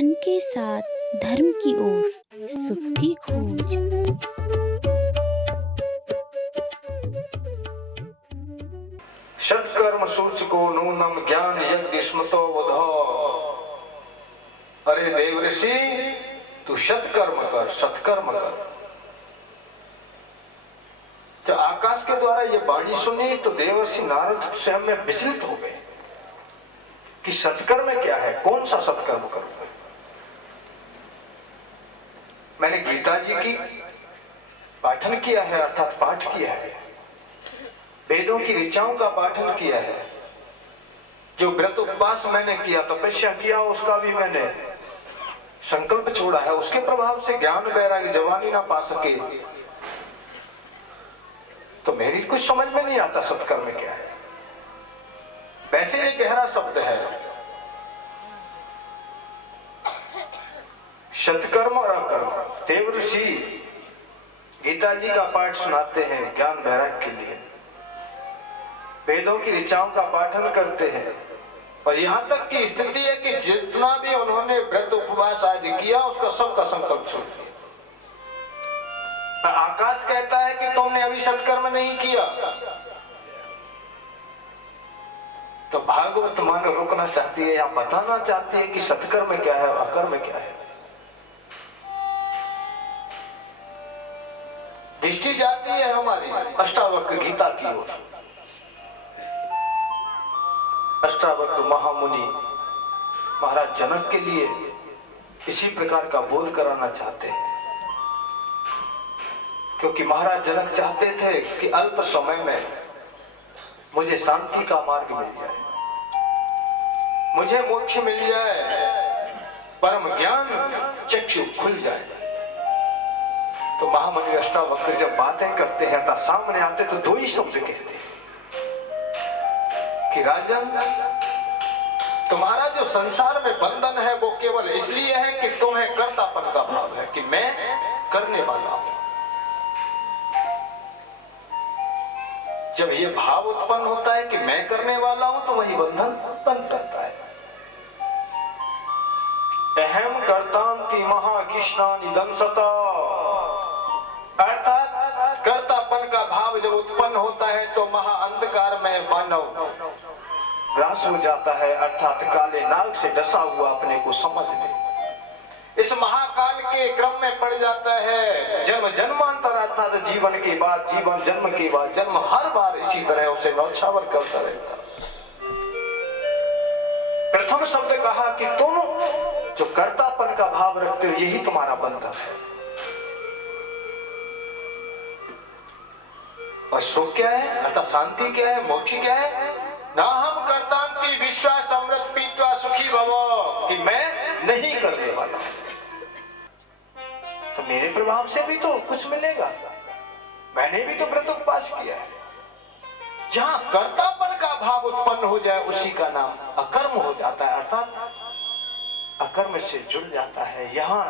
धन के साथ धर्म की ओर सुख की खोज। सत्कर्म सूचको नूनम ज्ञान यज्ञ स्मृतो बुधो। अरे देव ऋषि, तू सत्कर्म कर, सत्कर्म कर। जब आकाश के द्वारा ये वाणी सुनी तो देवर्षि नारद स्वयं में विचलित हो गए कि सत्कर्म क्या है, कौन सा सत्कर्म करूं। मैंने गीता जी की पाठन किया है, अर्थात पाठ किया है, वेदों की ऋचाओं का पाठन किया है, जो व्रत उपवास मैंने किया, तपस्या किया, उसका भी मैंने संकल्प छोड़ा है। उसके प्रभाव से ज्ञान वैराग्य जवानी ना पा सके तो मेरी कुछ समझ में नहीं आता सत्कर्म क्या है। वैसे ये गहरा शब्द है, सत्कर्म और अकर्म। देव ऋषि गीता जी का पाठ सुनाते हैं ज्ञान वैराग्य के लिए, वेदों की ऋचाओं का पाठन करते हैं, और यहां तक की स्थिति है कि जितना भी उन्होंने व्रत उपवास आदि किया उसका सबका संकल्प छोड़ दिया। आकाश कहता है कि तुमने अभी सत्कर्म नहीं किया, तो भागवत मान रोकना चाहती है या बताना चाहती है कि सत्कर्म क्या है और अकर्म क्या है। दृष्टि जाती है हमारी अष्टावक्र गीता की ओर। अष्टावक्र महामुनि महाराज जनक के लिए इसी प्रकार का बोध कराना चाहते हैं, क्योंकि महाराज जनक चाहते थे कि अल्प समय में मुझे शांति का मार्ग मिल जाए, मुझे मोक्ष मिल जाए, परम ज्ञान चक्षु खुल जाए। तो महामुनि अष्टावक्र जब बातें करते हैं तो सामने आते तो दो ही शब्द कहते हैं कि राजन, तुम्हारा जो संसार में बंधन है वो केवल इसलिए है कि तुम्हें कर्तापन का भाव है कि मैं करने वाला हूं। जब ये भाव उत्पन्न होता है कि मैं करने वाला हूं तो वही बंधन बंद करता है। अहम कर्तांति महाकृष्णानि दंसता, अर्थात कर्तापन का भाव जब उत्पन्न होता है तो महा अंधकार में मानव ग्रास हो जाता है, अर्थात काले नाग से डसा हुआ अपने को समझ में इस महाकाल के क्रम में पड़ जाता है। जन्म जन्मांतर, अर्थात जीवन के बाद जीवन, जन्म के बाद जन्म, हर बार इसी तरह उसे नौछावर करता रहता है। प्रथम शब्द कहा कि तुम जो कर्तापन का भाव रखते हो यही तुम्हारा बंधन है। और सुख क्या है, अर्थात शांति क्या है, मोक्ष क्या है? ना हम कर्तांति विश्वास अमृत पीत्वा सुखी भवो, कि मैं नहीं करने वाला। तो मेरे प्रभाव से भी तो कुछ मिलेगा, मैंने भी तो व्रत उपवास किया है। जहां कर्तापन का भाव उत्पन्न हो जाए उसी का नाम अकर्म हो जाता है, अर्थात अकर्म से जुड़ जाता है। यहाँ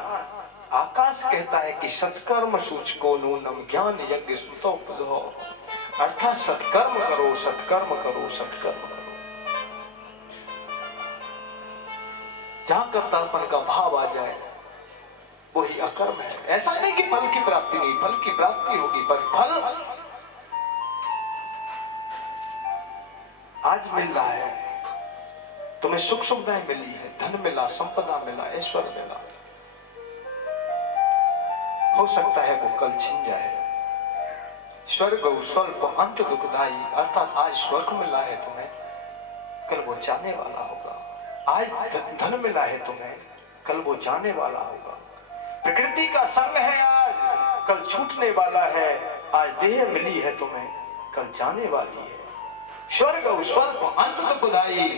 आकाश कहता है कि सत्कर्म सूचको नूनम ज्ञान यज्ञ स्मृतो बुधो, अर्थात सत्कर्म करो, सत्कर्म करो, सत्कर्म करो। जहां कर्तापन का भाव आ जाए वही अकर्म है। ऐसा नहीं कि फल की प्राप्ति नहीं, फल की प्राप्ति होगी, पर फल आज मिल रहा है, तुम्हें सुख सुविधाएं मिली है, धन मिला, संपदा मिला, ऐश्वर्य मिला, हो सकता है वो कल छिन जाए। स्वर्ग स्वल्प अंत दुखदाई, अर्थात आज स्वर्ग मिला है तुम्हें, कल वो जाने वाला होगा। आज धन मिला है तुम्हें, कल वो जाने वाला होगा। प्रकृति का संग है आज, कल छूटने वाला है। आज देह मिली है तुम्हें, कल जाने वाली है। स्वर्ग स्वल्प अंत दुखदाई,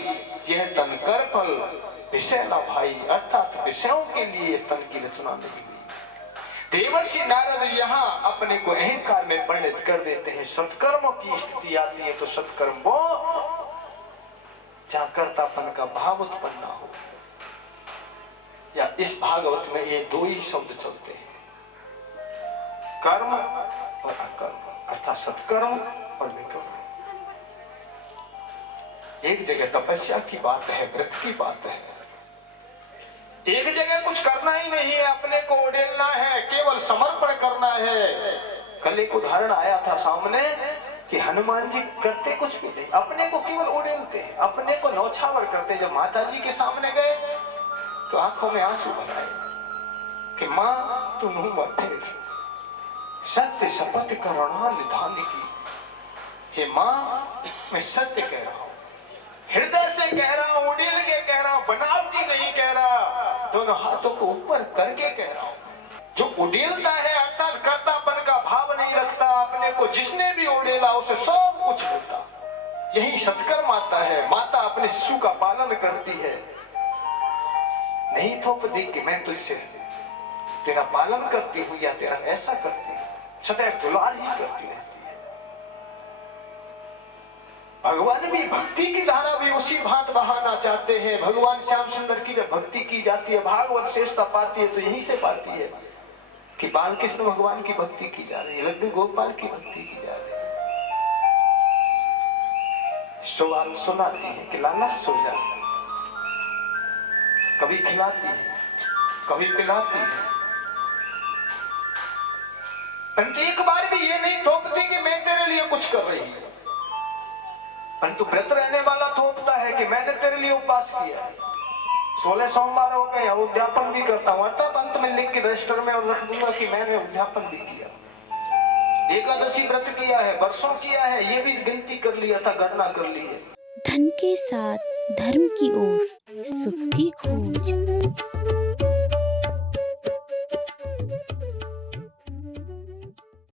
यह तन कर फल विषय न भाई, अर्थात विषयों के लिए तन की रचना नहीं। देवर्षि नारद यहाँ अपने को अहंकार में परिणत कर देते हैं। सत्कर्मों की स्थिति आती है तो सत्कर्म वो जहाँ कर्तापन का भाव उत्पन्न ना हो। या इस भागवत में ये दो ही शब्द चलते हैं, कर्म और अकर्म, अर्थात सत्कर्म और विकर्म। एक जगह तपस्या की बात है, व्रत की बात है, एक जगह कुछ करना ही नहीं है, अपने को उड़ेलना है, केवल समर्पण करना है। कल एक उदाहरण आया था सामने कि हनुमान जी करते कुछ भी नहीं, अपने को केवल उड़ेलते हैं, अपने को नौछावर करते। जब माता जी के सामने गए तो आंखों में आंसू भर आए कि मां तू नु मत सत्य शपथ करुणा निधान की। हे मां मैं सत्य कह रहा हूं, हृदय से कह रहा हूं, उड़ेल के कह रहा हूं, बनावटी नहीं कह रहा, दोनों हाथों को ऊपर करके कह रहा हूं। जो उड़ेलता है अर्थात कर्तापन का भाव नहीं रखता, अपने को जिसने भी उड़ेला उसे सब कुछ मिलता। यही सत्कर्म आता है। माता अपने शिशु का पालन करती है, नहीं थोप दी कि मैं तुझसे तेरा पालन करती हूं या तेरा ऐसा करती हूं, सदैव दुलार ही करती रहती है। भगवान भी भक्ति की धारा भी उसी भांत बहाना चाहते हैं। भगवान श्याम सुंदर की जब भक्ति की जाती है, भागवत श्रेष्ठता पाती है, तो यहीं से पाती है कि बाल कृष्ण भगवान की भक्ति की जा रही है, लड्डू गोपाल की भक्ति की जा रही है। सवाल सुनाती है कि लाला सो जा, कभी खिलाती है, कभी पिलाती है, परंतु एक बार भी ये नहीं थोपती कि मैं तेरे लिए कुछ कर रही हूं। परंतु व्रत रहने वाला थोपता है कि मैंने तेरे लिए उपवास किया है, 16 सोमवार हो गए, उद्यापन भी करता हूं, अर्थात अंत में लिख के रजिस्टर में और रख दूंगा कि मैंने उद्यापन भी किया, एकादशी व्रत किया है, वर्षों किया है, ये भी गिनती कर लिया था, गणना कर ली है। धन के साथ धर्म की ओर सुख की खोज।